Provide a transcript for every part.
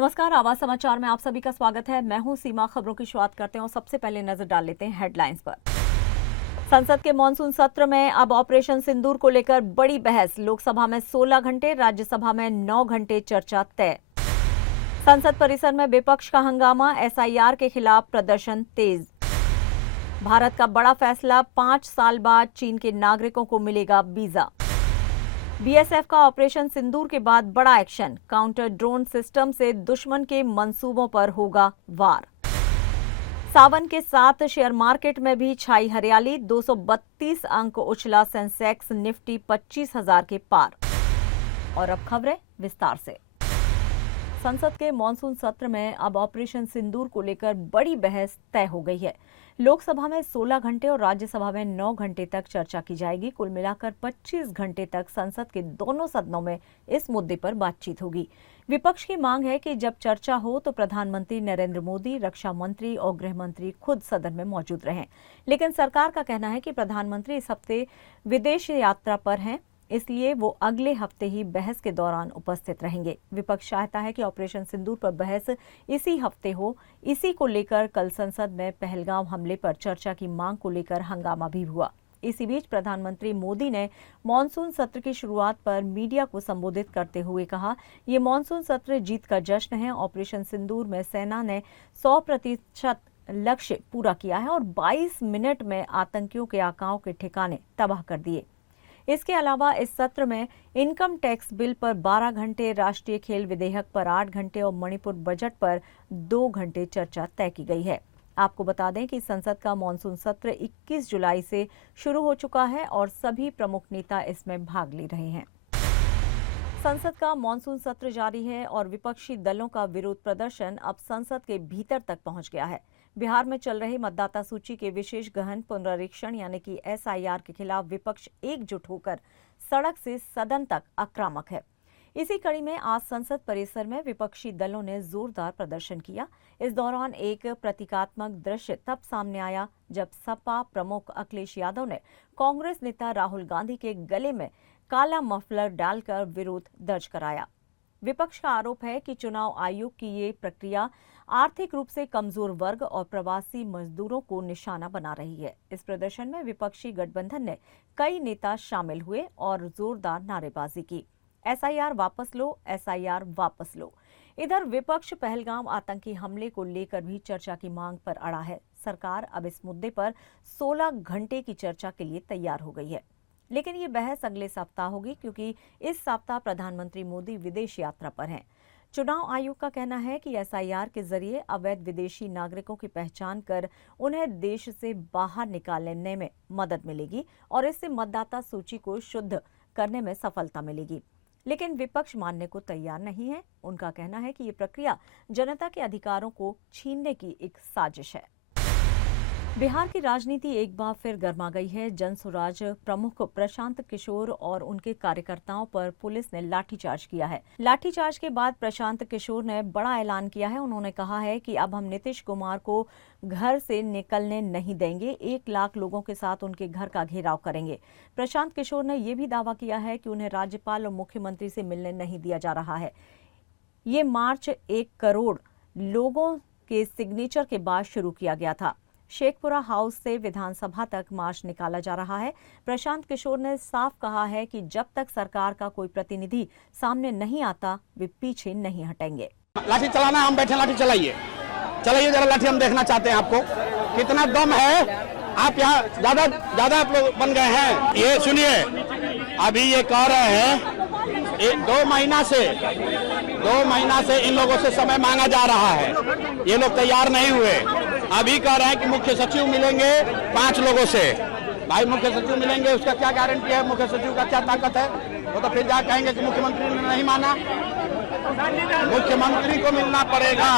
नमस्कार, आवाज समाचार में आप सभी का स्वागत है। मैं हूं सीमा। खबरों की शुरुआत करते हैं और सबसे पहले नजर डाल लेते हैं हेडलाइंस पर। संसद के मॉनसून सत्र में अब ऑपरेशन सिंदूर को लेकर बड़ी बहस। लोकसभा में 16 घंटे, राज्यसभा में 9 घंटे चर्चा तय। संसद परिसर में विपक्ष का हंगामा, एसआईआर के खिलाफ प्रदर्शन तेज। भारत का बड़ा फैसला, 5 साल बाद चीन के नागरिकों को मिलेगा वीजा। बीएसएफ का ऑपरेशन सिंदूर के बाद बड़ा एक्शन, काउंटर ड्रोन सिस्टम से दुश्मन के मंसूबों पर होगा वार। सावन के साथ शेयर मार्केट में भी छाई हरियाली, 232 अंक उछला सेंसेक्स, निफ्टी 25,000 के पार। और अब खबरें विस्तार से। संसद के मॉनसून सत्र में अब ऑपरेशन सिंदूर को लेकर बड़ी बहस तय हो गई है। लोकसभा में 16 घंटे और राज्यसभा में 9 घंटे तक चर्चा की जाएगी। कुल मिलाकर 25 घंटे तक संसद के दोनों सदनों में इस मुद्दे पर बातचीत होगी। विपक्ष की मांग है कि जब चर्चा हो तो प्रधानमंत्री नरेंद्र मोदी, रक्षा मंत्री और गृह मंत्री खुद सदन में मौजूद रहें। लेकिन सरकार का कहना है कि प्रधानमंत्री इस हफ्ते विदेश यात्रा पर हैं, इसलिए वो अगले हफ्ते ही बहस के दौरान उपस्थित रहेंगे। विपक्ष चाहता है कि ऑपरेशन सिंदूर पर बहस इसी हफ्ते हो। इसी को लेकर कल संसद में पहलगाम हमले पर चर्चा की मांग को लेकर हंगामा भी हुआ। इसी बीच प्रधानमंत्री मोदी ने मॉनसून सत्र की शुरुआत पर मीडिया को संबोधित करते हुए कहा, ये मॉनसून सत्र जीत का जश्न है। ऑपरेशन सिंदूर में सेना ने 100% लक्ष्य पूरा किया है और 22 मिनट में आतंकियों के आकाओं के ठिकाने तबाह कर दिए। इसके अलावा इस सत्र में इनकम टैक्स बिल पर 12 घंटे, राष्ट्रीय खेल विधेयक पर 8 घंटे और मणिपुर बजट पर 2 घंटे चर्चा तय की गई है। आपको बता दें कि संसद का मॉनसून सत्र 21 जुलाई से शुरू हो चुका है और सभी प्रमुख नेता इसमें भाग ले रहे हैं। संसद का मॉनसून सत्र जारी है और विपक्षी दलों का विरोध प्रदर्शन अब संसद के भीतर तक पहुंच गया है। बिहार में चल रही मतदाता सूची के विशेष गहन पुनरीक्षण यानी कि एसआईआर के खिलाफ विपक्ष एकजुट होकर सड़क से सदन तक आक्रामक है। इसी कड़ी में आज संसद परिसर में विपक्षी दलों ने जोरदार प्रदर्शन किया। इस दौरान एक प्रतीकात्मक दृश्य तब सामने आया जब सपा प्रमुख अखिलेश यादव ने कांग्रेस नेता राहुल गांधी के गले में काला मफलर डालकर विरोध दर्ज कराया। विपक्ष का आरोप है कि चुनाव आयोग की ये प्रक्रिया आर्थिक रूप से कमजोर वर्ग और प्रवासी मजदूरों को निशाना बना रही है। इस प्रदर्शन में विपक्षी गठबंधन ने कई नेता शामिल हुए और जोरदार नारेबाजी की, एसआईआर वापस लो, एसआईआर वापस लो। इधर विपक्ष पहलगाम आतंकी हमले को लेकर भी चर्चा की मांग पर अड़ा है। सरकार अब इस मुद्दे पर 16 घंटे की चर्चा के लिए तैयार हो गई है, लेकिन ये बहस अगले सप्ताह होगी क्योंकि इस सप्ताह प्रधानमंत्री मोदी विदेश यात्रा पर हैं। चुनाव आयोग का कहना है कि एसआईआर के जरिए अवैध विदेशी नागरिकों की पहचान कर उन्हें देश से बाहर निकालने में मदद मिलेगी और इससे मतदाता सूची को शुद्ध करने में सफलता मिलेगी। लेकिन विपक्ष मानने को तैयार नहीं है। उनका कहना है कि ये प्रक्रिया जनता के अधिकारों को छीनने की एक साजिश है। बिहार की राजनीति एक बार फिर गर्मा गई है। जनसुराज प्रमुख प्रशांत किशोर और उनके कार्यकर्ताओं पर पुलिस ने लाठीचार्ज किया है। लाठीचार्ज के बाद प्रशांत किशोर ने बड़ा ऐलान किया है। उन्होंने कहा है कि अब हम नीतीश कुमार को घर से निकलने नहीं देंगे। 1 लाख लोगों के साथ उनके घर का घेराव करेंगे। प्रशांत किशोर ने यह भी दावा किया है कि उन्हें राज्यपाल और मुख्यमंत्री से मिलने नहीं दिया जा रहा है। ये मार्च 1 करोड़ लोगों के सिग्नेचर के बाद शुरू किया गया था। शेखपुरा हाउस से विधानसभा तक मार्च निकाला जा रहा है। प्रशांत किशोर ने साफ कहा है कि जब तक सरकार का कोई प्रतिनिधि सामने नहीं आता वे पीछे नहीं हटेंगे। लाठी चलाना, हम बैठे, लाठी चलाइए, चलाइए जरा लाठी, हम देखना चाहते हैं आपको कितना दम है। आप यहाँ ज्यादा आप लोग बन गए हैं। ये सुनिए, अभी ये कह रहे हैं 2 महीना से इन लोगों से समय मांगा जा रहा है। ये लोग तैयार नहीं हुए। अभी कह रहे हैं कि मुख्य सचिव मिलेंगे 5 लोगों से। भाई मुख्य सचिव मिलेंगे, उसका क्या गारंटी है? मुख्य सचिव का क्या ताकत है? वो तो फिर जा कहेंगे कि मुख्यमंत्री ने नहीं माना। मुख्यमंत्री को मिलना पड़ेगा।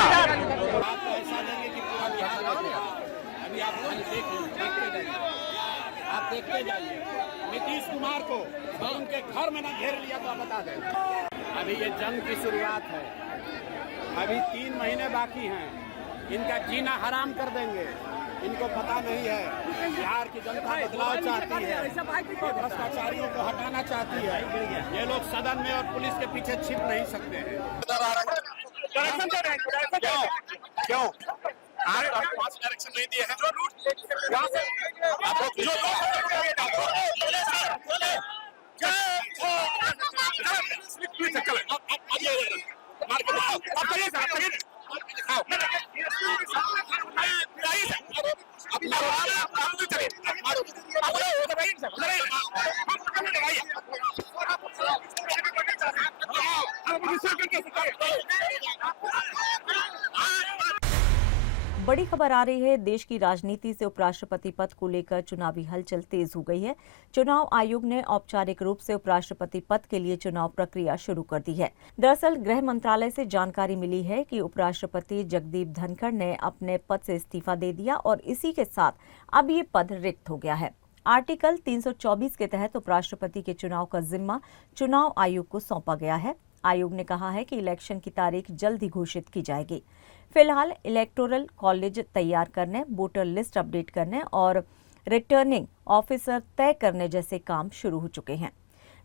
आप देखते जाइए नीतीश कुमार को उनके घर में ना घेर लिया तो आप बता दें। अभी ये जंग की शुरुआत है, अभी 3 महीने बाकी हैं। इनका जीना हराम कर देंगे। इनको पता नहीं है बिहार की जनता बदलाव चाहती है, भ्रष्टाचारियों को हटाना चाहती है। ये लोग सदन में और पुलिस के पीछे छिप नहीं सकते हैं। डायरेक्शन दे रहे हैं, क्यों अरे पांच डायरेक्शन नहीं दिए हैं जो रूट वहां से आपको जो बड़ी खबर आ रही है। देश की राजनीति से उपराष्ट्रपति पद को लेकर चुनावी हलचल तेज हो गई है। चुनाव आयोग ने औपचारिक रूप से उपराष्ट्रपति पद के लिए चुनाव प्रक्रिया शुरू कर दी है। दरअसल गृह मंत्रालय से जानकारी मिली है कि उपराष्ट्रपति जगदीप धनखड़ ने अपने पद से इस्तीफा दे दिया और इसी के साथ अब ये पद रिक्त हो गया है। आर्टिकल 324 के तहत उपराष्ट्रपति के चुनाव का जिम्मा चुनाव आयोग को सौंपा गया है। आयोग ने कहा है कि इलेक्शन की तारीख जल्द ही घोषित की जाएगी। फिलहाल इलेक्टोरल कॉलेज तैयार करने, वोटर लिस्ट अपडेट करने और रिटर्निंग ऑफिसर तय करने जैसे काम शुरू हो चुके हैं।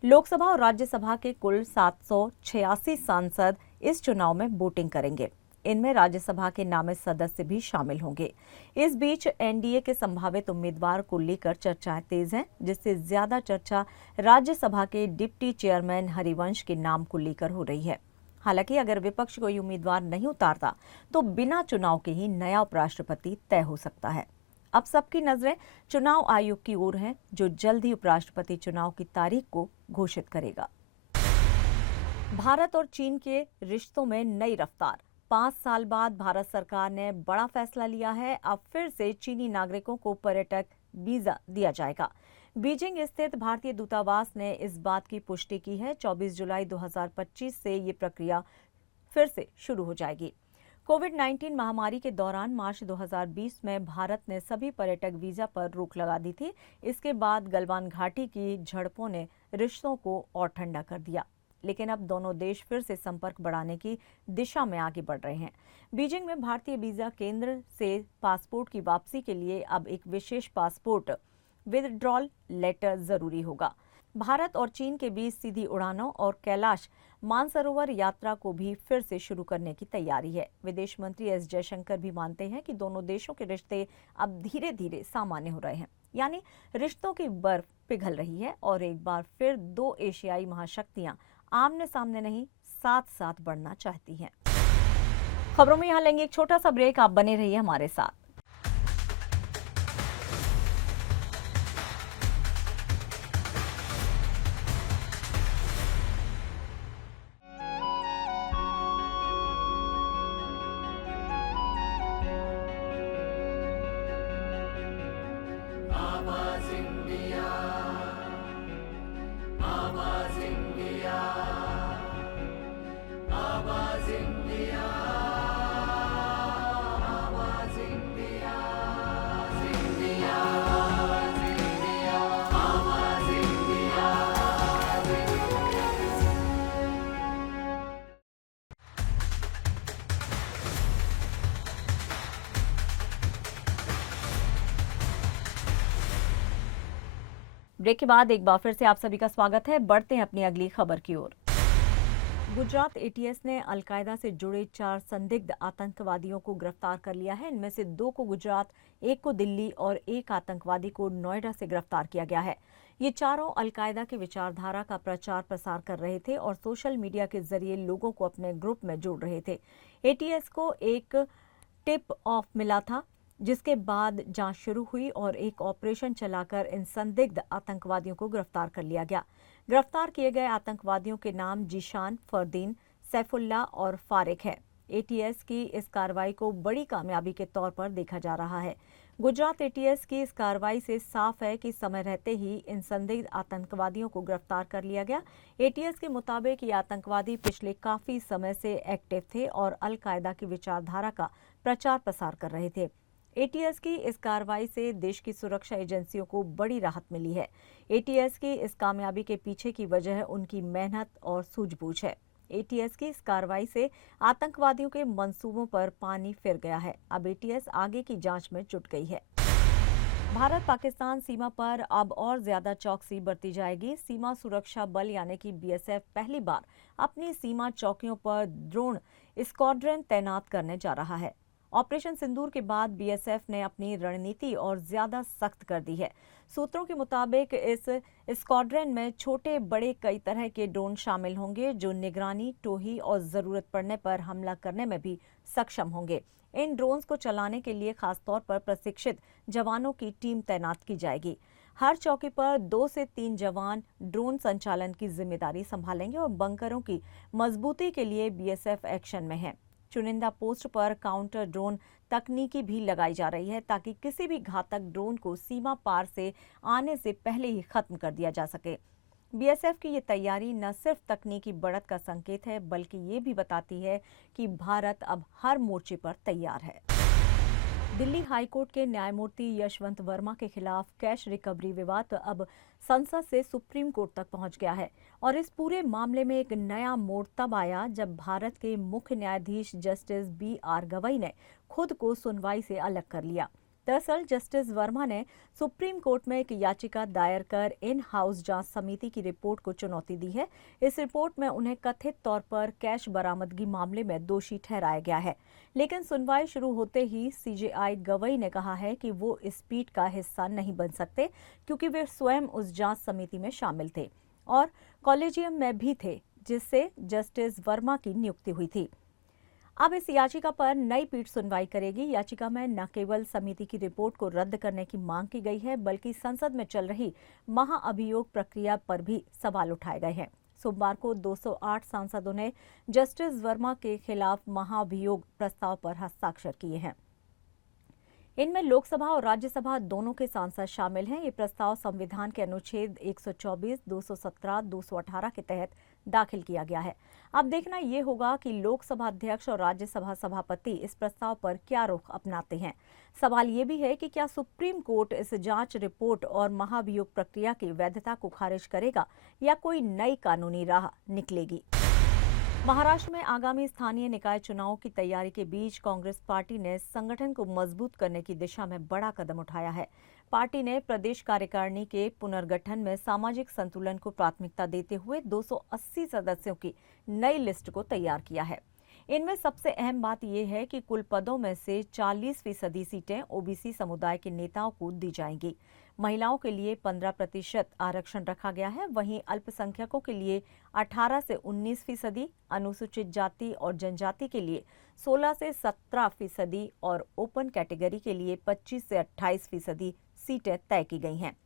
लोकसभा और राज्यसभा के कुल 786 सांसद इस चुनाव में वोटिंग करेंगे। इनमें राज्यसभा के नामित सदस्य भी शामिल होंगे। इस बीच एनडीए के संभावित उम्मीदवार को लेकर चर्चाएं तेज हैं, जिससे ज्यादा चर्चा राज्यसभा के डिप्टी चेयरमैन हरिवंश के नाम को लेकर हो रही है। हालांकि अगर विपक्ष कोई उम्मीदवार नहीं उतारता तो बिना चुनाव के ही नया उपराष्ट्रपति तय हो सकता है। अब सबकी नजरें चुनाव आयोग की ओर हैं, जो जल्द ही उपराष्ट्रपति चुनाव की तारीख को घोषित करेगा। भारत और चीन के रिश्तों में नई रफ्तार। 5 साल बाद भारत सरकार ने बड़ा फैसला लिया है। अब फिर से चीनी नागरिकों को पर्यटक वीजा दिया जाएगा। बीजिंग स्थित भारतीय दूतावास ने इस बात की पुष्टि की है। 24 जुलाई 2025 से ये प्रक्रिया फिर से शुरू हो जाएगी। कोविड-19 महामारी के दौरान मार्च 2020 में भारत ने सभी पर्यटक वीजा पर रोक लगा दी थी। इसके बाद गलवान घाटी की झड़पों ने रिश्तों को और ठंडा कर दिया, लेकिन अब दोनों देश फिर से संपर्क बढ़ाने की दिशा में आगे बढ़ रहे हैं। बीजिंग में भारतीय वीजा केंद्र से पासपोर्ट की वापसी के लिए अब एक विशेष पासपोर्ट विथड्रॉल लेटर जरूरी होगा। भारत और चीन के बीच सीधी उड़ानों और कैलाश मानसरोवर यात्रा को भी फिर से शुरू करने की तैयारी है। विदेश मंत्री एस जयशंकर भी मानते हैं कि दोनों देशों के रिश्ते अब धीरे धीरे सामान्य हो रहे हैं, यानी रिश्तों की बर्फ पिघल रही है और एक बार फिर दो एशियाई महाशक्तियां आमने सामने नहीं, साथ साथ बढ़ना चाहती हैं। खबरों में यहां लेंगे एक छोटा सा ब्रेक। आप बने रहिए हमारे साथ। ब्रेक के बाद एक बार फिर से आप सभी का स्वागत है। बढ़ते हैं अपनी अगली खबर की ओर। गुजरात एटीएस ने अलकायदा से जुड़े 4 संदिग्ध आतंकवादियों को गिरफ्तार कर लिया है। इनमें से 2 को गुजरात, 1 को दिल्ली और 1 आतंकवादी को नोएडा से गिरफ्तार किया गया है। ये चारों अलकायदा की विचारधारा का प्रचार प्रसार कर रहे थे और सोशल मीडिया के जरिए लोगों को अपने ग्रुप में जोड़ रहे थे। एटीएस को एक टिप ऑफ मिला था, जिसके बाद जांच शुरू हुई और एक ऑपरेशन चलाकर इन संदिग्ध आतंकवादियों को गिरफ्तार कर लिया गया। गिरफ्तार किए गए आतंकवादियों के नाम जीशान, फरदीन, सैफुल्ला और फारिक है। एटीएस की इस कार्रवाई को बड़ी कामयाबी के तौर पर देखा जा रहा है। गुजरात एटीएस की इस कार्रवाई से साफ है कि समय रहते ही इन संदिग्ध आतंकवादियों को गिरफ्तार कर लिया गया। एटीएस के मुताबिक ये आतंकवादी पिछले काफी समय से एक्टिव थे और अलकायदा की विचारधारा का प्रचार प्रसार कर रहे थे। एटीएस की इस कार्रवाई से देश की सुरक्षा एजेंसियों को बड़ी राहत मिली है। एटीएस की इस कामयाबी के पीछे की वजह उनकी मेहनत और सूझबूझ है। एटीएस की इस कार्रवाई से आतंकवादियों के मंसूबों पर पानी फिर गया है। अब एटीएस आगे की जांच में जुट गई है। भारत पाकिस्तान सीमा पर अब और ज्यादा चौकसी बरती जाएगी। सीमा सुरक्षा बल यानी कि बीएसएफ पहली बार अपनी सीमा चौकियों पर ड्रोन स्क्वाड्रन तैनात करने जा रहा है। ऑपरेशन सिंदूर के बाद बीएसएफ ने अपनी रणनीति और ज्यादा सख्त कर दी है। सूत्रों के मुताबिक इस स्क्वाड्रन में छोटे बड़े कई तरह के ड्रोन शामिल होंगे जो निगरानी, टोही और जरूरत पड़ने पर हमला करने में भी सक्षम होंगे। इन ड्रोन्स को चलाने के लिए खासतौर पर प्रशिक्षित जवानों की टीम तैनात की जाएगी। हर चौकी पर 2 से 3 जवान ड्रोन संचालन की जिम्मेदारी संभालेंगे और बंकरों की मजबूती के लिए बीएसएफ एक्शन में है। चुनिंदा पोस्ट पर काउंटर ड्रोन तकनीकी भी लगाई जा रही है ताकि किसी भी घातक ड्रोन को सीमा पार से आने से पहले ही खत्म कर दिया जा सके। बीएसएफ की ये तैयारी न सिर्फ तकनीकी बढ़त का संकेत है बल्कि ये भी बताती है कि भारत अब हर मोर्चे पर तैयार है। दिल्ली हाईकोर्ट के न्यायमूर्ति यशवंत वर्मा के खिलाफ कैश रिकवरी विवाद अब संसद से सुप्रीम कोर्ट तक पहुंच गया है और इस पूरे मामले में एक नया मोड़ तब आया जब भारत के मुख्य न्यायाधीश जस्टिस बी.आर. गवई ने खुद को सुनवाई से अलग कर लिया। दरअसल जस्टिस वर्मा ने सुप्रीम कोर्ट में एक याचिका दायर कर इन हाउस जांच समिति की रिपोर्ट को चुनौती दी है। इस रिपोर्ट में उन्हें कथित तौर पर कैश बरामदगी मामले में दोषी ठहराया गया है, लेकिन सुनवाई शुरू होते ही सीजेआई गवई ने कहा है कि वो इस पीठ का हिस्सा नहीं बन सकते क्योंकि वे स्वयं उस जांच समिति में शामिल थे और कॉलेजियम में भी थे जिससे जस्टिस वर्मा की नियुक्ति हुई थी। अब इस याचिका पर नई पीठ सुनवाई करेगी। याचिका में न केवल समिति की रिपोर्ट को रद्द करने की मांग की गई है बल्कि संसद में चल रही महाअभियोग प्रक्रिया पर भी सवाल उठाए गए हैं। सोमवार को 208 सांसदों ने जस्टिस वर्मा के खिलाफ महाअभियोग प्रस्ताव पर हस्ताक्षर किए हैं। इनमें लोकसभा और राज्यसभा दोनों के सांसद शामिल हैं। ये प्रस्ताव संविधान के अनुच्छेद 124, 217, 218 के तहत दाखिल किया गया है। अब देखना ये होगा कि लोकसभा अध्यक्ष और राज्यसभा सभापति इस प्रस्ताव पर क्या रुख अपनाते हैं। सवाल ये भी है कि क्या सुप्रीम कोर्ट इस जांच रिपोर्ट और महाभियोग प्रक्रिया की वैधता को खारिज करेगा या कोई नई कानूनी राह निकलेगी। महाराष्ट्र में आगामी स्थानीय निकाय चुनावों की तैयारी के बीच कांग्रेस पार्टी ने संगठन को मजबूत करने की दिशा में बड़ा कदम उठाया है। पार्टी ने प्रदेश कार्यकारिणी के पुनर्गठन में सामाजिक संतुलन को प्राथमिकता देते हुए 280 सदस्यों की नई लिस्ट को तैयार किया है। इनमें सबसे अहम बात यह है कि कुल पदों में से 40% सीटें ओबीसी समुदाय के नेताओं को दी जाएंगी। महिलाओं के लिए 15% आरक्षण रखा गया है। वहीं अल्पसंख्यकों के लिए 18 से 19%, अनुसूचित जाति और जनजाति के लिए 16 से 17% और ओपन कैटेगरी के लिए 25 से 28% सीटें तय की गई हैं।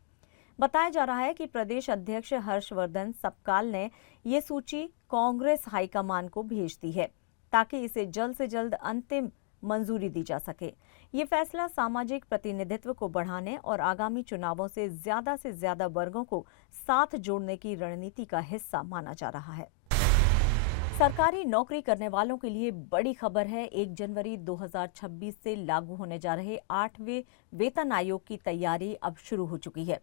बताया जा रहा है कि प्रदेश अध्यक्ष हर्षवर्धन सपकाल ने ये सूची कांग्रेस हाईकमान को भेज दी है ताकि इसे जल्द से जल्द अंतिम मंजूरी दी जा सके। ये फैसला सामाजिक प्रतिनिधित्व को बढ़ाने और आगामी चुनावों से ज्यादा वर्गों को साथ जोड़ने की रणनीति का हिस्सा माना जा रहा है। सरकारी नौकरी करने वालों के लिए बड़ी खबर है। 1 जनवरी 2026 से लागू होने जा रहे 8वें वेतन आयोग की तैयारी अब शुरू हो चुकी है।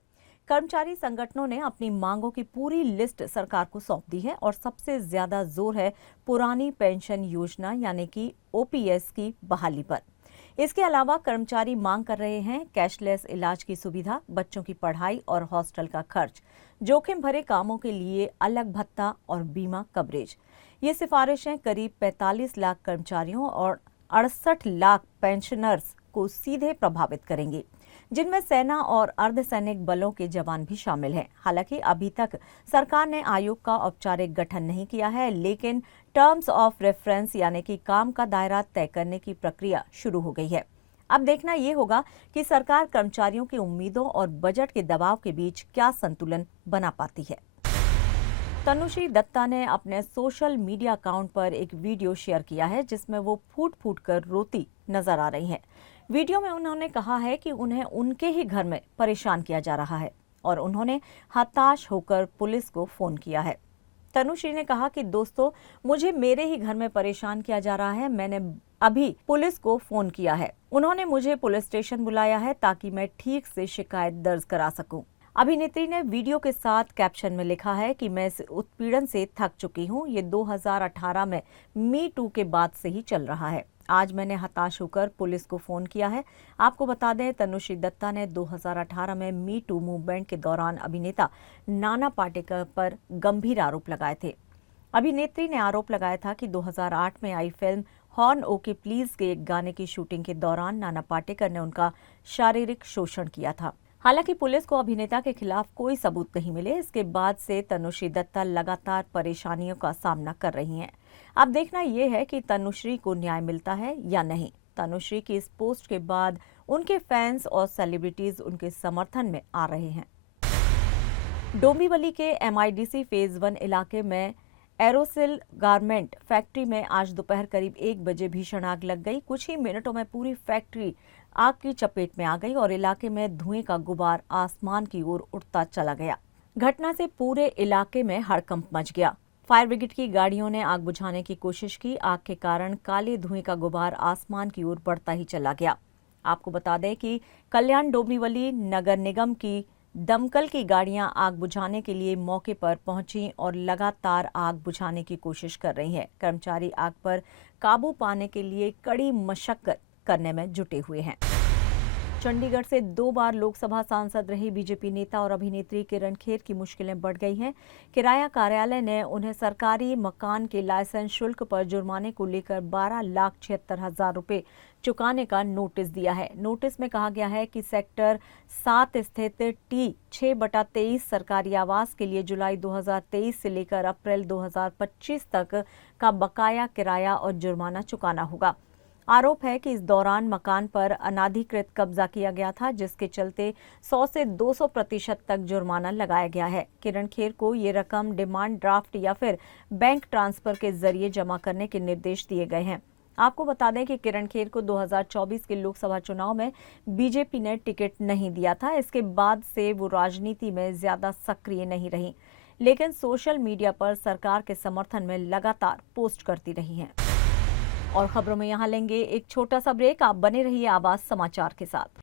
कर्मचारी संगठनों ने अपनी मांगों की पूरी लिस्ट सरकार को सौंप दी है और सबसे ज्यादा जोर है पुरानी पेंशन योजना यानी कि ओपीएस की बहाली पर। इसके अलावा कर्मचारी मांग कर रहे हैं कैशलेस इलाज की सुविधा, बच्चों की पढ़ाई और हॉस्टल का खर्च, जोखिम भरे कामों के लिए अलग भत्ता और बीमा कवरेज। ये सिफारिशें करीब 45 लाख कर्मचारियों और 68 लाख पेंशनर्स को सीधे प्रभावित करेंगी, जिनमें सेना और अर्धसैनिक बलों के जवान भी शामिल हैं। हालांकि अभी तक सरकार ने आयोग का औपचारिक गठन नहीं किया है, लेकिन टर्म्स ऑफ रेफरेंस यानी कि काम का दायरा तय करने की प्रक्रिया शुरू हो गई है। अब देखना ये होगा कि सरकार कर्मचारियों की उम्मीदों और बजट के दबाव के बीच क्या संतुलन बना पाती है। तनुश्री दत्ता ने अपने सोशल मीडिया अकाउंट पर एक वीडियो शेयर किया है जिसमें वो फूट फूट कर रोती नजर आ रही हैं। वीडियो में उन्होंने कहा है कि उन्हें उनके ही घर में परेशान किया जा रहा है और उन्होंने हताश होकर पुलिस को फोन किया है। तनुश्री ने कहा कि दोस्तों, मुझे मेरे ही घर में परेशान किया जा रहा है। मैंने अभी पुलिस को फोन किया है। उन्होंने मुझे पुलिस स्टेशन बुलाया है ताकि मैं ठीक से शिकायत दर्ज करा सकूं। अभिनेत्री ने वीडियो के साथ कैप्शन में लिखा है कि मैं इस उत्पीड़न से थक चुकी हूं। ये 2018 में मी टू के बाद से ही चल रहा है। आज मैंने हताश होकर पुलिस को फोन किया है। आपको बता दें, तनुश्री दत्ता ने 2018 में मी टू मूवमेंट के दौरान अभिनेता नाना पाटेकर पर गंभीर आरोप लगाए थे। अभिनेत्री ने आरोप लगाया था कि 2008 में आई फिल्म हॉर्न ओके प्लीज के एक गाने की शूटिंग के दौरान नाना पाटेकर ने उनका शारीरिक शोषण किया था। हालांकि पुलिस को अभिनेता के खिलाफ कोई सबूत नहीं मिले। इसके बाद से तनुश्री दत्ता लगातार परेशानियों का सामना कर रही हैं। अब देखना यह है कि तनुश्री को न्याय मिलता है या नहीं। तनुश्री की इस पोस्ट के बाद उनके फैंस और सेलिब्रिटीज उनके समर्थन में आ रहे हैं। डोंबिवली के MIDC फेज 1 इलाके में एरोसिल गारमेंट फैक्ट्री में आज दोपहर करीब 1 बजे भीषण आग लग गई। कुछ ही मिनटों में पूरी फैक्ट्री आग की चपेट में आ गई और इलाके में धुएं का गुबार आसमान की ओर उड़ता चला गया। घटना से पूरे इलाके में हड़कंप मच गया। फायर ब्रिगेड की गाड़ियों ने आग बुझाने की कोशिश की। आग के कारण काले धुएं का गुबार आसमान की ओर बढ़ता ही चला गया। आपको बता दें कि कल्याण डोंबिवली नगर निगम की दमकल की गाड़ियां आग बुझाने के लिए मौके पर पहुंची और लगातार आग बुझाने की कोशिश कर रही हैं। कर्मचारी आग पर काबू पाने के लिए कड़ी मशक्कत करने में जुटे हुए हैं। चंडीगढ़ से 2 बार लोकसभा सांसद रही बीजेपी नेता और अभिनेत्री किरण खेर की मुश्किलें बढ़ गई हैं। किराया कार्यालय ने उन्हें सरकारी मकान के लाइसेंस शुल्क पर जुर्माने को लेकर 12,76,000 रुपए चुकाने का नोटिस दिया है। नोटिस में कहा गया है कि सेक्टर 7 स्थित T6/23 सरकारी आवास के लिए जुलाई 2023 से लेकर अप्रैल 2025 तक का बकाया किराया और जुर्माना चुकाना होगा। आरोप है कि इस दौरान मकान पर अनाधिकृत कब्जा किया गया था, जिसके चलते 100 से 200% तक जुर्माना लगाया गया है। किरण खेर को ये रकम डिमांड ड्राफ्ट या फिर बैंक ट्रांसफर के जरिए जमा करने के निर्देश दिए गए हैं। आपको बता दें कि किरण खेर को 2024 के लोकसभा चुनाव में बीजेपी ने टिकट नहीं दिया था। इसके बाद से वो राजनीति में ज्यादा सक्रिय नहीं रही, लेकिन सोशल मीडिया पर सरकार के समर्थन में लगातार पोस्ट करती रही हैं। और खबरों में यहां लेंगे एक छोटा सा ब्रेक। आप बने रहिए आवाज समाचार के साथ।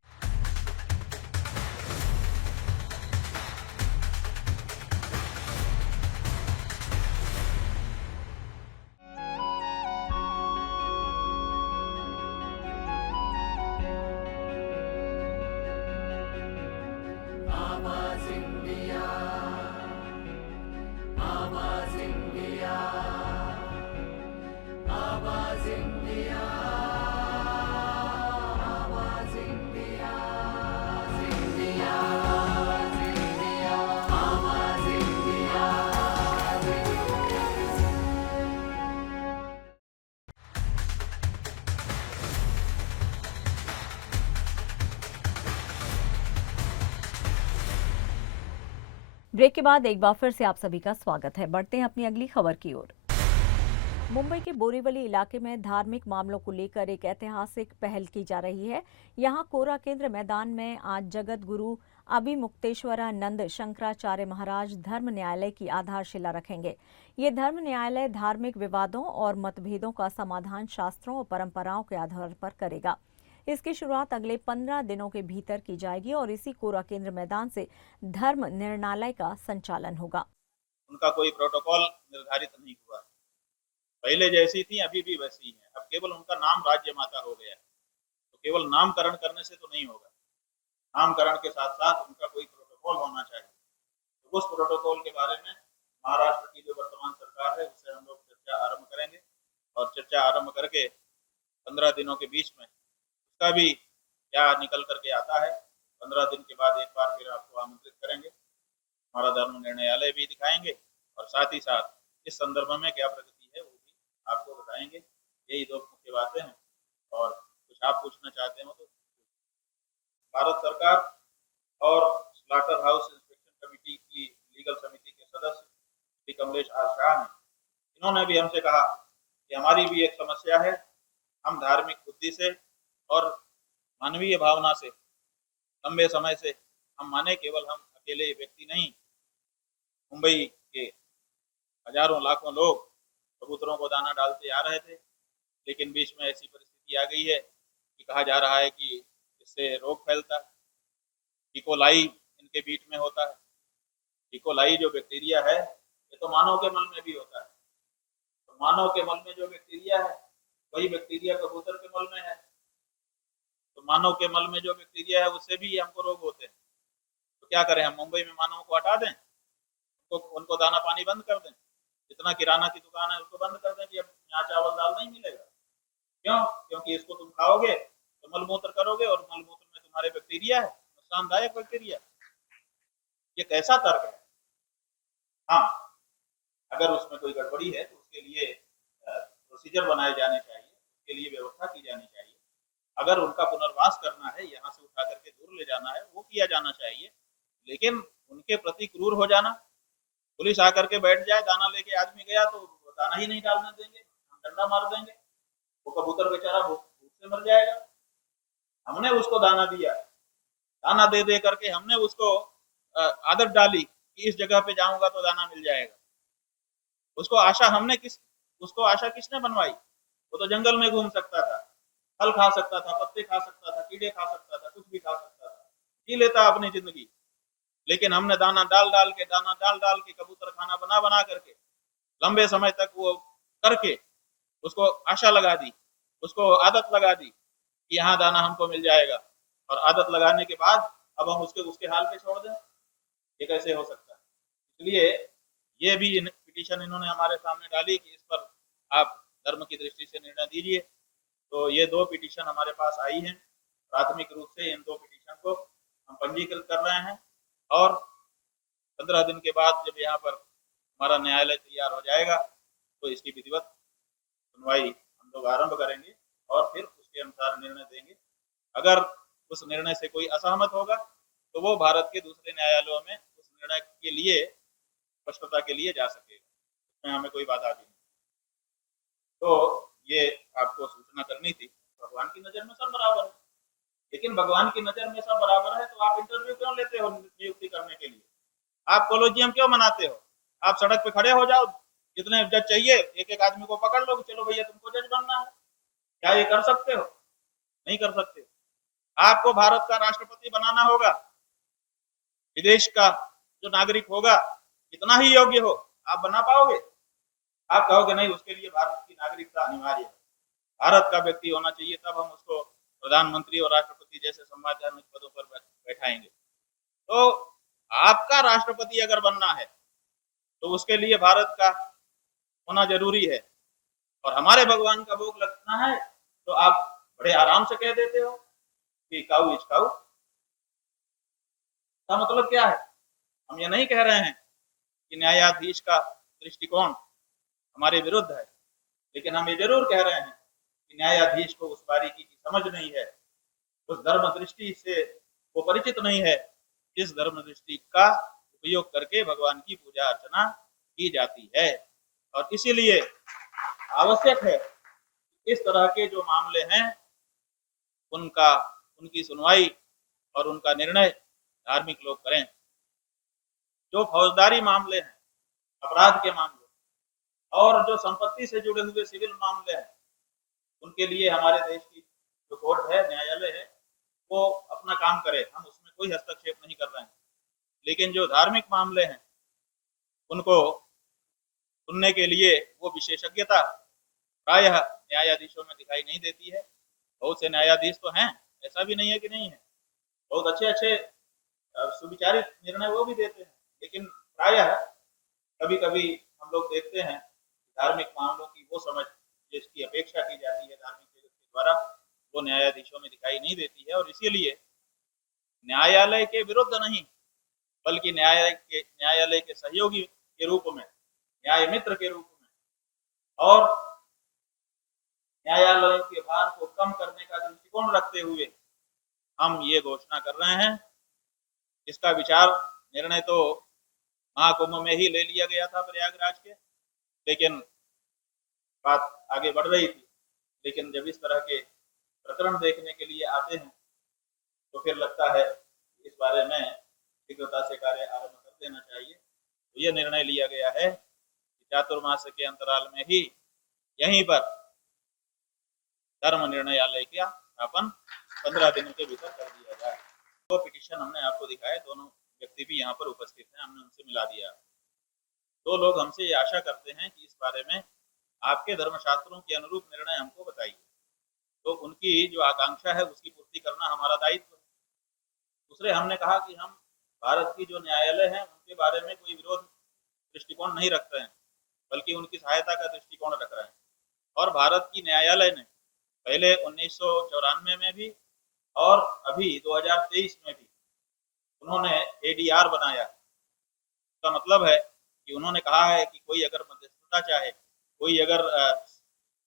ब्रेक के बाद एक बार फिर से आप सभी का स्वागत है। बढ़ते हैं अपनी अगली खबर की ओर। मुंबई के बोरीवली इलाके में धार्मिक मामलों को लेकर एक ऐतिहासिक पहल की जा रही है। यहां कोरा केंद्र मैदान में आज जगत गुरु अभिमुक्तेश्वरानंद शंकराचार्य महाराज धर्म न्यायालय की आधारशिला रखेंगे। ये धर्म न्यायालय धार्मिक विवादों और मतभेदों का समाधान शास्त्रों और परंपराओं के आधार पर करेगा। इसकी शुरुआत अगले 15 दिनों के भीतर की जाएगी और इसी कोरा केंद्र मैदान से धर्म निर्णालय का संचालन होगा। उनका कोई प्रोटोकॉल निर्धारित नहीं हुआ। पहले जैसी थी अभी भी वैसी है। अब केवल उनका नाम राज्य माता हो गया है, तो केवल नामकरण करने से तो नहीं होगा। नामकरण के साथ साथ उनका कोई प्रोटोकॉल होना चाहिए। तो उस प्रोटोकॉल के बारे में महाराष्ट्र की जो वर्तमान सरकार है उससे हम लोग चर्चा आरंभ करेंगे और चर्चा आरंभ करके 15 दिनों के बीच में उसका भी क्या निकल करके आता है 15 दिन के बाद एक बार फिर आपको आमंत्रित करेंगे। हमारा धर्म निर्णयालय भी दिखाएंगे और साथ ही साथ इस संदर्भ में क्या प्रगति है वो भी आपको बताएंगे। यही दो मुख्य बातें हैं और कुछ आप पूछना चाहते हो तो। भारत सरकार और स्लॉटर हाउस इंस्पेक्शन कमेटी की लीगल समिति के सदस्य श्री कमलेश आर शाह ने इन्होंने भी हमसे कहा कि हमारी भी एक समस्या है। हम धार्मिक बुद्धि से और मानवीय भावना से लंबे समय से हम माने केवल हम अकेले व्यक्ति नहीं, मुंबई के हजारों लाखों लोग कबूतरों को दाना डालते आ रहे थे, लेकिन बीच में ऐसी परिस्थिति आ गई है कि कहा जा रहा है कि इससे रोग फैलता है। इकोलाई इनके बीच में होता है। इकोलाई जो बैक्टीरिया है ये तो मानव के मल में भी होता है। तो मानव के मल में जो बैक्टीरिया है वही बैक्टीरिया कबूतर के मल में है। तो मानव के मल में जो बैक्टीरिया है उससे भी हमको रोग होते हैं। तो क्या करें, हम मुंबई में मानव को हटा दें, उनको दाना पानी बंद कर दें? जितना किराना की दुकान है उसको बंद कर दें कि अब यहाँ चावल दाल नहीं मिलेगा। क्यों? क्योंकि इसको तुम खाओगे तो मलमूत्र करोगे और मलमूत्र में तुम्हारे बैक्टीरिया है, नुकसानदायक बैक्टीरिया। ये कैसा तर्क है? हाँ, अगर उसमें कोई गड़बड़ी है तो उसके लिए प्रोसीजर बनाए जाने चाहिए, उसके लिए व्यवस्था की जानी चाहिए। अगर उनका पुनर्वास करना है, यहाँ से उठा करके दूर ले जाना है, वो किया जाना चाहिए। लेकिन उनके प्रति क्रूर हो जाना, पुलिस आकर के बैठ जाए, दाना लेके आदमी गया तो दाना ही नहीं डालने देंगे, हम डंडा मार देंगे, वो कबूतर बेचारा भूख से मर जाएगा। हमने उसको दाना दिया, दाना दे दे करके हमने उसको आदत डाली कि इस जगह पे जाऊंगा तो दाना मिल जाएगा। उसको आशा किसने बनवाई? वो तो जंगल में घूम सकता था, फल खा सकता था, पत्ते खा सकता था, कीड़े खा सकता था, कुछ भी खा सकता था, जी लेता अपनी जिंदगी। लेकिन हमने दाना डाल डाल के कबूतर खाना बना बना करके लंबे समय तक वो करके उसको आशा लगा दी, उसको आदत लगा दी कि यहाँ दाना हमको मिल जाएगा। और आदत लगाने के बाद अब हम उसके हाल पे छोड़ दें, ये कैसे हो सकता है? इसलिए ये भी पिटीशन इन्होंने हमारे सामने डाली कि इस पर आप धर्म की दृष्टि से निर्णय दीजिए। तो ये 2 पिटीशन हमारे पास आई हैं। प्राथमिक रूप से इन 2 पिटीशन को हम पंजीकृत कर रहे हैं और 15 दिन के बाद जब यहाँ पर हमारा न्यायालय तैयार हो जाएगा तो इसकी विधिवत सुनवाई हम लोग आरंभ करेंगे और फिर उसके अनुसार निर्णय देंगे। अगर उस निर्णय से कोई असहमत होगा तो वो भारत के दूसरे न्यायालयों में उस निर्णय के लिए स्पष्टता के लिए जा सकेगा, उसमें हमें कोई बाधा नहीं। तो ये आपको सूचना करनी थी। भगवान की नजर में सब बराबर है, लेकिन भगवान की नजर में सब बराबर है तो आप इंटरव्यू क्यों लेते हो नियुक्ति करने के लिए? आप कोलोजियम क्यों मनाते हो? आप सड़क पे खड़े हो जाओ, जितने जज चाहिए एक एक आदमी को पकड़ लो, चलो भैया तुमको जज बनना है। क्या ये कर सकते हो? नहीं कर सकते। आपको भारत का राष्ट्रपति बनाना होगा, विदेश का जो नागरिक होगा कितना ही योग्य हो आप बना पाओगे? आप कहोगे नहीं, उसके लिए भारत की नागरिकता अनिवार्य है, भारत का व्यक्ति होना चाहिए, तब हम उसको प्रधानमंत्री और राष्ट्रपति जैसे संवैधानिक पदों पर बैठाएंगे। तो आपका राष्ट्रपति अगर बनना है तो उसके लिए भारत का होना जरूरी है, और हमारे भगवान का भोग लगना है तो आप बड़े आराम से कह देते हो कि काऊ इज काऊ। का मतलब क्या है? हम ये नहीं कह रहे हैं कि न्यायाधीश का दृष्टिकोण हमारे विरुद्ध है, लेकिन हम ये जरूर कह रहे हैं कि न्यायाधीश को उस बारीकी की समझ नहीं है, उस धर्म दृष्टि से वो परिचित नहीं है जिस धर्म दृष्टि का उपयोग करके भगवान की पूजा अर्चना की जाती है। और इसीलिए आवश्यक है इस तरह के जो मामले हैं उनकी सुनवाई और उनका निर्णय धार्मिक लोग करें। जो फौजदारी मामले हैं, अपराध के मामले और जो संपत्ति से जुड़े हुए सिविल मामले हैं, उनके लिए हमारे देश की जो कोर्ट है, न्यायालय है, वो अपना काम करे, हम उसमें कोई हस्तक्षेप नहीं कर रहे हैं। लेकिन जो धार्मिक मामले हैं उनको सुनने के लिए वो विशेषज्ञता प्रायः न्यायाधीशों में दिखाई नहीं देती है। बहुत से न्यायाधीश तो हैं, ऐसा भी नहीं है कि नहीं है, बहुत अच्छे अच्छे सुविचारित निर्णय वो भी देते हैं, लेकिन प्रायः कभी कभी हम लोग देखते हैं धार्मिक मामलों की वो समझ जिसकी अपेक्षा की जाती है धार्मिक जगत के द्वारा, वो न्यायाधीशों में दिखाई नहीं देती है। और इसीलिए न्यायालय के विरुद्ध नहीं बल्कि न्यायालय के सहयोगी के रूप में, न्याय मित्र के रूप में और न्यायालयों के भार को कम करने का दृष्टिकोण रखते हुए हम ये घोषणा कर रहे हैं। इसका विचार निर्णय तो महाकुंभ में ही ले लिया गया था प्रयागराज के, लेकिन बात आगे बढ़ रही थी। लेकिन जब इस तरह के प्रकरण देखने के लिए आते हैं तो फिर लगता है इस बारे में शीघ्रता से कार्य आरंभ कर देना चाहिए। तो यह निर्णय लिया गया है कि चातुर्मास के अंतराल में ही यहीं पर धर्म निर्णयालय का स्थापन 15 दिनों के भीतर कर दिया जाए। 2 पिटीशन हमने आपको दिखाए, दोनों व्यक्ति भी यहाँ पर उपस्थित हैं, हमने उनसे मिला दिया। 2 लोग हमसे ये आशा करते हैं कि इस बारे में आपके धर्मशास्त्रों के अनुरूप निर्णय हमको बताइए। तो उनकी जो आकांक्षा है उसकी पूर्ति करना हमारा दायित्व है। दूसरे हमने कहा कि हम भारत की जो न्यायालय है उनके बारे में कोई विरोध दृष्टिकोण नहीं रखते हैं, बल्कि उनकी सहायता का दृष्टिकोण रख रहे हैं। और भारत की न्यायालय ने पहले 1994 में भी और अभी 2023 में भी उन्होंने एडीआर बनाया। इसका मतलब है कि उन्होंने कहा है कि कोई अगर मध्यस्थता चाहे, कोई अगर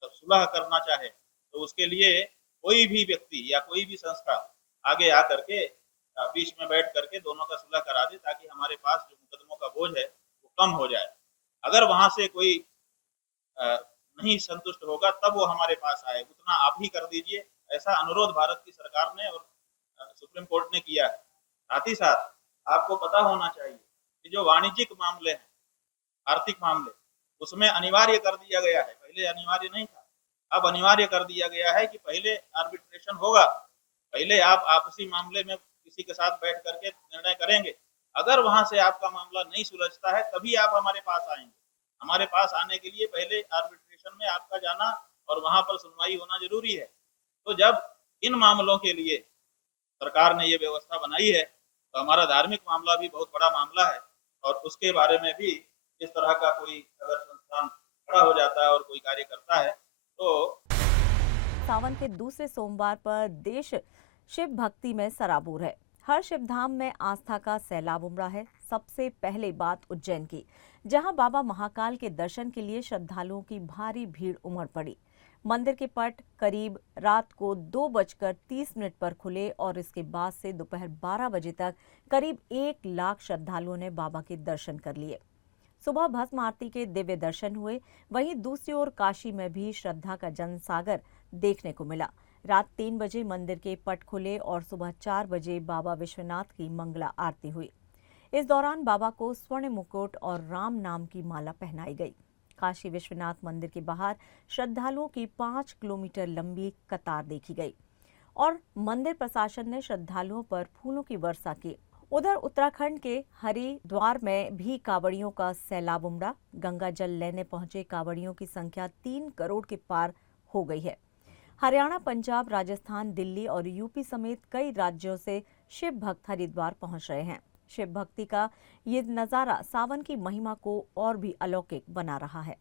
सुलह करना चाहे, तो उसके लिए कोई भी व्यक्ति या कोई भी संस्था आगे आकर के बीच में बैठ करके दोनों का सुलह करा दे, ताकि हमारे पास जो मुकदमों का बोझ है वो कम हो जाए। अगर वहां से कोई नहीं संतुष्ट होगा तब वो हमारे पास आए, उतना आप ही कर दीजिए, ऐसा अनुरोध भारत की सरकार ने और सुप्रीम कोर्ट ने किया है। साथ ही साथ आपको पता होना चाहिए कि जो वाणिज्यिक मामले हैं, आर्थिक मामले, उसमें अनिवार्य कर दिया गया है। पहले अनिवार्य नहीं था, अब अनिवार्य कर दिया गया है कि पहले आर्बिट्रेशन होगा, पहले आप आपसी मामले में किसी के साथ बैठ करके निर्णय करेंगे। अगर वहां से आपका मामला नहीं सुलझता है तभी आप हमारे पास आएंगे। हमारे पास आने के लिए पहले आर्बिट्रेशन में आपका जाना और वहां पर सुनवाई होना जरूरी है। तो जब इन मामलों के लिए सरकार ने ये व्यवस्था बनाई है, तो हमारा धार्मिक मामला भी बहुत बड़ा मामला है, और उसके बारे में भी इस तरह का कोई अगर संस्थान खड़ा हो जाता है और कोई कार्य करता है तो। सावन के दूसरे सोमवार पर देश शिव भक्ति में सराबोर है। हर शिव धाम में आस्था का सैलाब उमड़ा है। सबसे पहले बात उज्जैन की, जहां बाबा महाकाल के दर्शन के लिए श्रद्धालुओं की भारी भीड़ उमड़ पड़ी। मंदिर के पट करीब रात को 2:30 पर खुले और इसके बाद से दोपहर 12 बजे तक करीब 1 लाख श्रद्धालुओं ने बाबा के दर्शन कर लिए। सुबह भस्म आरती के दिव्य दर्शन हुए। वहीं दूसरी ओर काशी में भी श्रद्धा का जनसागर देखने को मिला। रात 3 बजे मंदिर के पट खुले और सुबह 4 बजे बाबा विश्वनाथ की मंगला आरती हुई। इस दौरान बाबा को स्वर्ण मुकुट और राम नाम की माला पहनाई गई। काशी विश्वनाथ मंदिर के बाहर श्रद्धालुओं की 5 किलोमीटर लंबी कतार देखी गई और मंदिर प्रशासन ने श्रद्धालुओं पर फूलों की वर्षा की। उधर उत्तराखंड के हरिद्वार में भी कांवड़ियों का सैलाब उमड़ा। गंगा जल लेने पहुंचे कांवड़ियों की संख्या 3 करोड़ के पार हो गई है। हरियाणा, पंजाब, राजस्थान, दिल्ली और यूपी समेत कई राज्यों से शिव भक्त हरिद्वार पहुंच रहे हैं। शिव भक्ति का ये नजारा सावन की महिमा को और भी अलौकिक बना रहा है।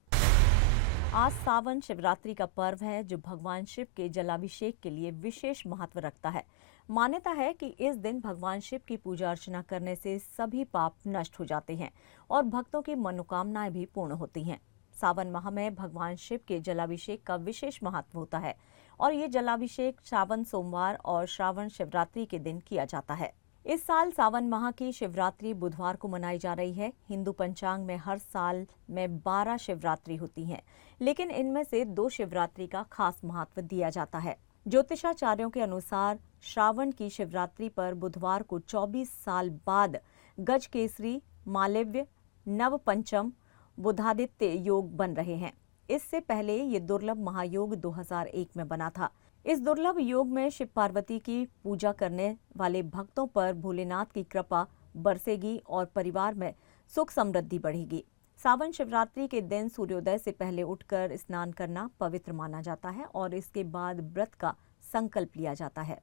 आज सावन शिवरात्रि का पर्व है, जो भगवान शिव के जलाभिषेक के लिए विशेष महत्व रखता है। मान्यता है कि इस दिन भगवान शिव की पूजा अर्चना करने से सभी पाप नष्ट हो जाते हैं और भक्तों की मनोकामनाएं भी पूर्ण होती हैं। सावन माह में भगवान शिव के जलाभिषेक का विशेष महत्व होता है और ये जलाभिषेक श्रावण सोमवार और श्रावण शिवरात्रि के दिन किया जाता है। इस साल सावन माह की शिवरात्रि बुधवार को मनाई जा रही है। हिंदू पंचांग में हर साल में 12 शिवरात्रि होती हैं, लेकिन इनमें से 2 शिवरात्रि का खास महत्व दिया जाता है। ज्योतिषाचार्यों के अनुसार श्रावण की शिवरात्रि पर बुधवार को 24 साल बाद गजकेसरी, मालव्य, नव पंचम, बुधादित्य योग बन रहे हैं। इससे पहले ये दुर्लभ महायोग 2001 में बना था। इस दुर्लभ योग में शिव पार्वती की पूजा करने वाले भक्तों पर भोलेनाथ की कृपा बरसेगी और परिवार में सुख समृद्धि बढ़ेगी। सावन शिवरात्रि के दिन सूर्योदय से पहले उठकर स्नान करना पवित्र माना जाता है और इसके बाद व्रत का संकल्प लिया जाता है।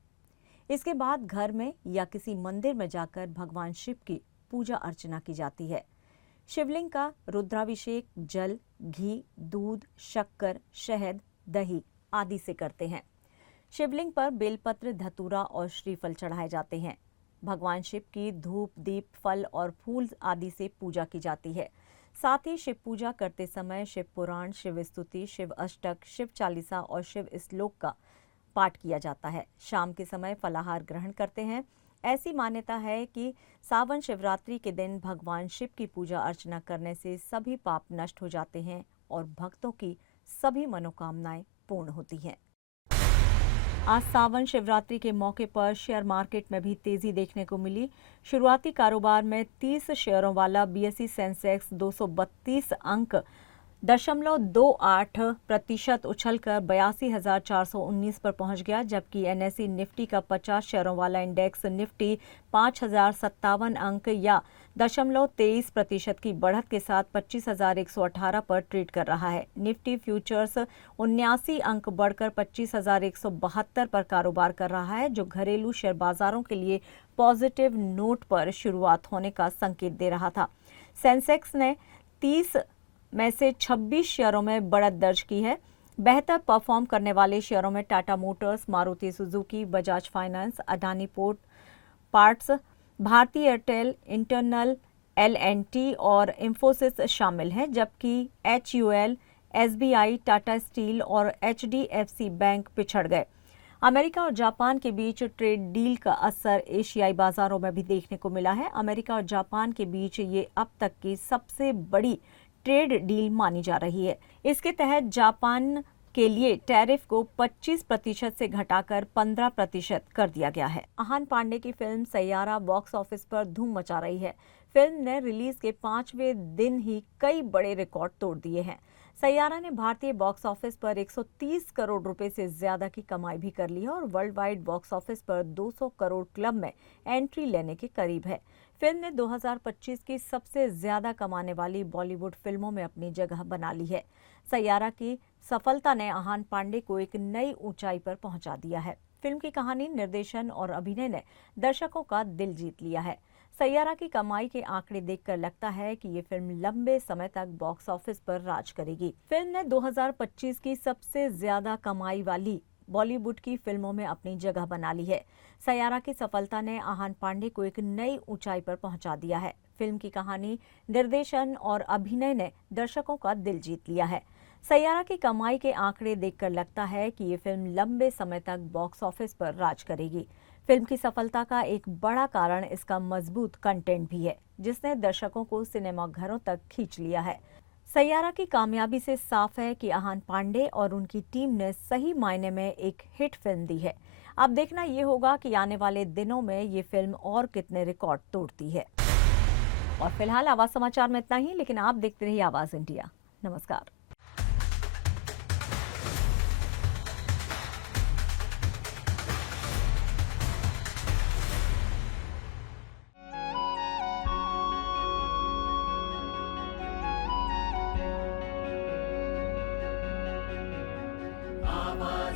इसके बाद घर में या किसी मंदिर में जाकर भगवान शिव की पूजा अर्चना की जाती है। शिवलिंग का रुद्राभिषेक जल, घी, दूध, शक्कर, शहद, दही आदि से करते हैं। शिवलिंग पर बेलपत्र, धतूरा और श्रीफल चढ़ाए जाते हैं। भगवान शिव की धूप, दीप, फल और फूल आदि से पूजा की जाती है। साथ ही शिव पूजा करते समय शिव पुराण, शिव स्तुति, शिव अष्टक, शिव चालीसा और शिव श्लोक का पाठ किया जाता है। शाम के समय फलाहार ग्रहण करते हैं। ऐसी मान्यता है कि सावन शिवरात्रि के दिन भगवान शिव की पूजा अर्चना करने से सभी पाप नष्ट हो जाते हैं और भक्तों की सभी मनोकामनाएं पूर्ण होती हैं। आज सावन शिवरात्रि के मौके पर शेयर मार्केट में भी तेजी देखने को मिली। शुरुआती कारोबार में 30 शेयरों वाला बीएसई सेंसेक्स 232 अंक 0.28% उछलकर 82,419 पर पहुंच गया, जबकि एनएसई निफ्टी का 50 शेयरों वाला इंडेक्स निफ्टी 5,057 अंक या 0.23% की बढ़त के साथ 25,118 पर ट्रेड कर रहा है। निफ्टी फ्यूचर्स 79 अंक बढ़कर 25,172 पर कारोबार कर रहा है, जो घरेलू शेयर बाजारों के लिए पॉजिटिव नोट पर शुरुआत होने का संकेत दे रहा था। सेंसेक्स ने 30 में से 26 शेयरों में बढ़त दर्ज की है। बेहतर परफॉर्म करने वाले शेयरों में Tata Motors, Maruti Suzuki, Bajaj Finance, Adani Port Parts, Bharti Airtel, Internal, L&T और इंफोसिस शामिल हैं, जबकि HUL, SBI, टाटा स्टील और HDFC बैंक पिछड़ गए। अमेरिका और जापान के बीच ट्रेड डील का असर एशियाई बाजारों में भी देखने को मिला है। अमेरिका और जापान के बीच ये अब तक की सबसे बड़ी ट्रेड डील मानी जा रही है। इसके तहत जापान के लिए टैरिफ को 25% से घटाकर 15% कर दिया गया है। आहान पांडे की फिल्म सैयारा बॉक्स ऑफिस पर धूम मचा रही है। फिल्म ने रिलीज के 5वें दिन ही कई बड़े रिकॉर्ड तोड़ दिए हैं। सैयारा ने भारतीय बॉक्स ऑफिस पर 130 करोड़ रुपए से ज्यादा की कमाई भी कर ली है और वर्ल्ड वाइड बॉक्स ऑफिस पर 200 करोड़ क्लब में एंट्री लेने के करीब है। फिल्म ने 2025 की सबसे ज्यादा कमाने वाली बॉलीवुड फिल्मों में अपनी जगह बना ली है। सैयारा की सफलता ने आहान पांडे को एक नई ऊंचाई पर पहुंचा दिया है। फिल्म की कहानी, निर्देशन और अभिनय ने दर्शकों का दिल जीत लिया है। सैयारा की कमाई के आंकड़े देखकर लगता है कि ये फिल्म लंबे समय तक बॉक्स ऑफिस पर राज करेगी। फिल्म ने 2025 की सबसे ज्यादा कमाई वाली बॉलीवुड की फिल्मों में अपनी जगह बना ली है। सैयारा की सफलता ने आहान पांडे को एक नई ऊंचाई पर पहुंचा दिया है। फिल्म की कहानी, निर्देशन और अभिनय ने दर्शकों का दिल जीत लिया है। सैयारा की कमाई के आंकड़े देखकर लगता है कि ये फिल्म लंबे समय तक बॉक्स ऑफिस पर राज करेगी। फिल्म की सफलता का एक बड़ा कारण इसका मजबूत कंटेंट भी है, जिसने दर्शकों को सिनेमा घरों तक खींच लिया है। सैयारा की कामयाबी से साफ है कि आहान पांडे और उनकी टीम ने सही मायने में एक हिट फिल्म दी है। अब देखना ये होगा कि आने वाले दिनों में ये फिल्म और कितने रिकॉर्ड तोड़ती है। और फिलहाल आवाज समाचार में इतना ही, लेकिन आप देखते रहिए आवाज इंडिया। नमस्कार। आवाज